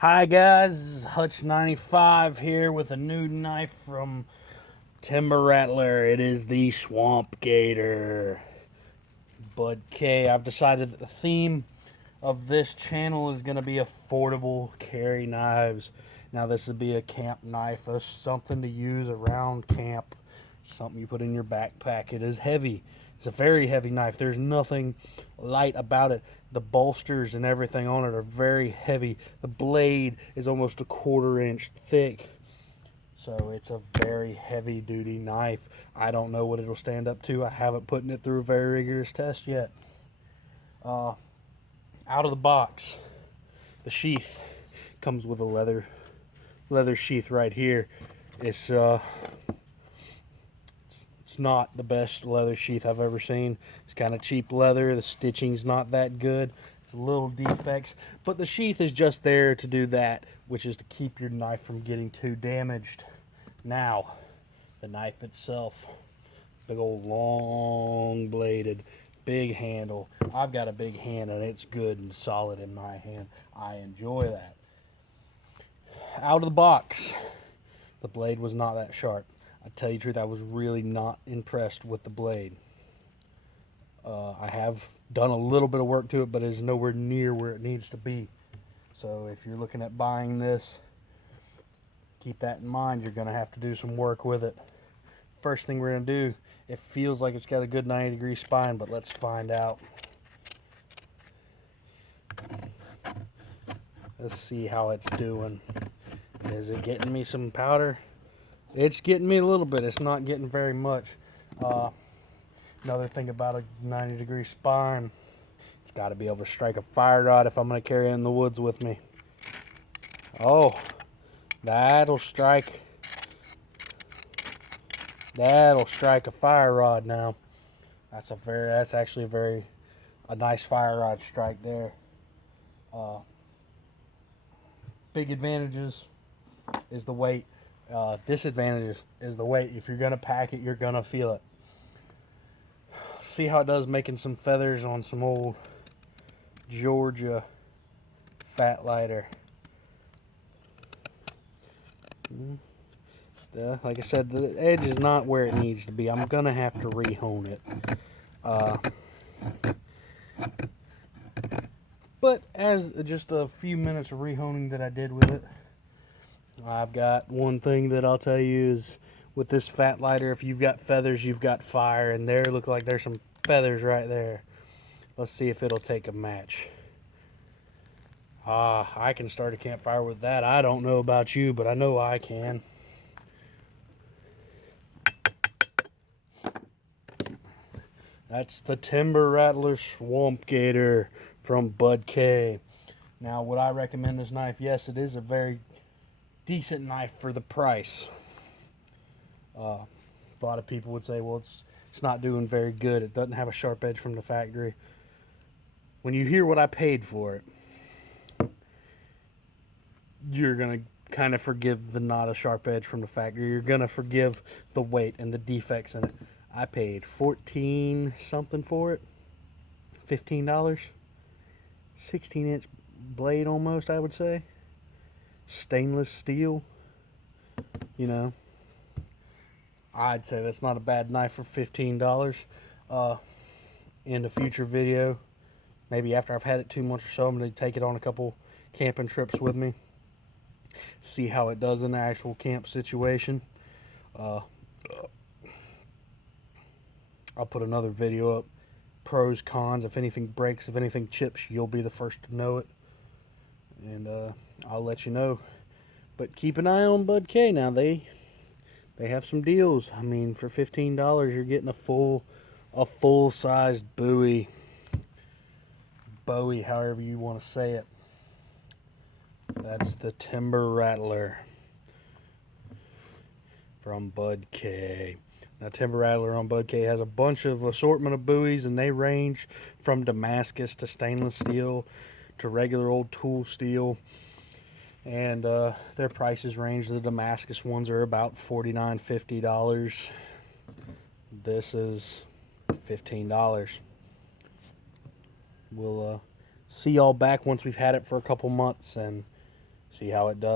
Hi guys, Hutch95 here with a new knife from Timber Rattler. It is the Swamp Gator. Budk. I've decided that the theme of this channel is going to be affordable carry knives. Now this would be a camp knife, something to use around camp, something you put in your backpack. It is heavy. It's a very heavy knife. There's nothing light about it. The bolsters and everything on it are very heavy. The blade is almost a 1/4 inch thick. So it's a very heavy duty knife. I don't know what it'll stand up to. I haven't put it through a very rigorous test yet. Out of the box, the sheath comes with a leather sheath right here. It's not the best leather sheath I've ever seen. It's kind of cheap leather. The stitching's not that good. It's little defects, but the sheath is just there to do that, which is to keep your knife from getting too damaged. Now, the knife itself, big old long bladed, big handle. I've got a big hand and it's good and solid in my hand. I enjoy that. Out of the box, the blade was not that sharp. I tell you the truth, I was really not impressed with the blade. I have done a little bit of work to it, but it's nowhere near where it needs to be. So if you're looking at buying this, keep that in mind. You're going to have to do some work with it. First thing we're going to do, it feels like it's got a good 90-degree spine, but let's find out. Let's see how it's doing. Is it getting me some powder? It's getting me a little bit. It's not getting very much. Another thing about a 90-degree spine, it's got to be able to strike a fire rod if I'm going to carry it in the woods with me. Oh, that'll strike a fire rod now. That's actually a nice fire rod strike there. Big advantages is the weight. Disadvantages is the weight. If you're going to pack it, you're going to feel it. See how it does making some feathers on some old Georgia fat lighter. Like I said, the edge is not where it needs to be. I'm going to have to re-hone it. But as just a few minutes of re-honing that I did with it, I've got one thing that I'll tell you is with this fat lighter, if you've got feathers, you've got fire, and there look like there's some feathers right there. Let's see if it'll take a match. I can start a campfire with that. I don't know about you, but I know I can. That's the Timber Rattler Swamp Gator from Budk. Now, would I recommend this knife? Yes, it is a very decent knife for the price. A lot of people would say, well, it's not doing very good. It doesn't have a sharp edge from the factory. When you hear what I paid for it, you're going to kind of forgive the not a sharp edge from the factory. You're going to forgive the weight and the defects in it. I paid $14 something for it. $15. 16-inch blade almost, I would say. Stainless steel. You know, I'd say that's not a bad knife for $15. In a future video, maybe after I've had it 2 months or so, I'm going to take it on a couple camping trips with me. See how it does in the actual camp situation. I'll put another video up. Pros, cons, if anything breaks, if anything chips, you'll be the first to know it. And I'll let you know. But keep an eye on Budk. Now they have some deals. I mean, for $15 you're getting a full-sized bowie, however you want to say it. That's the Timber Rattler from Budk. Now, Timber Rattler on Budk has a bunch of assortment of buoys, and they range from Damascus to stainless steel to regular old tool steel. And their prices range. The Damascus ones are about $49, $50. This is $15. We'll see y'all back once we've had it for a couple months and See how it does?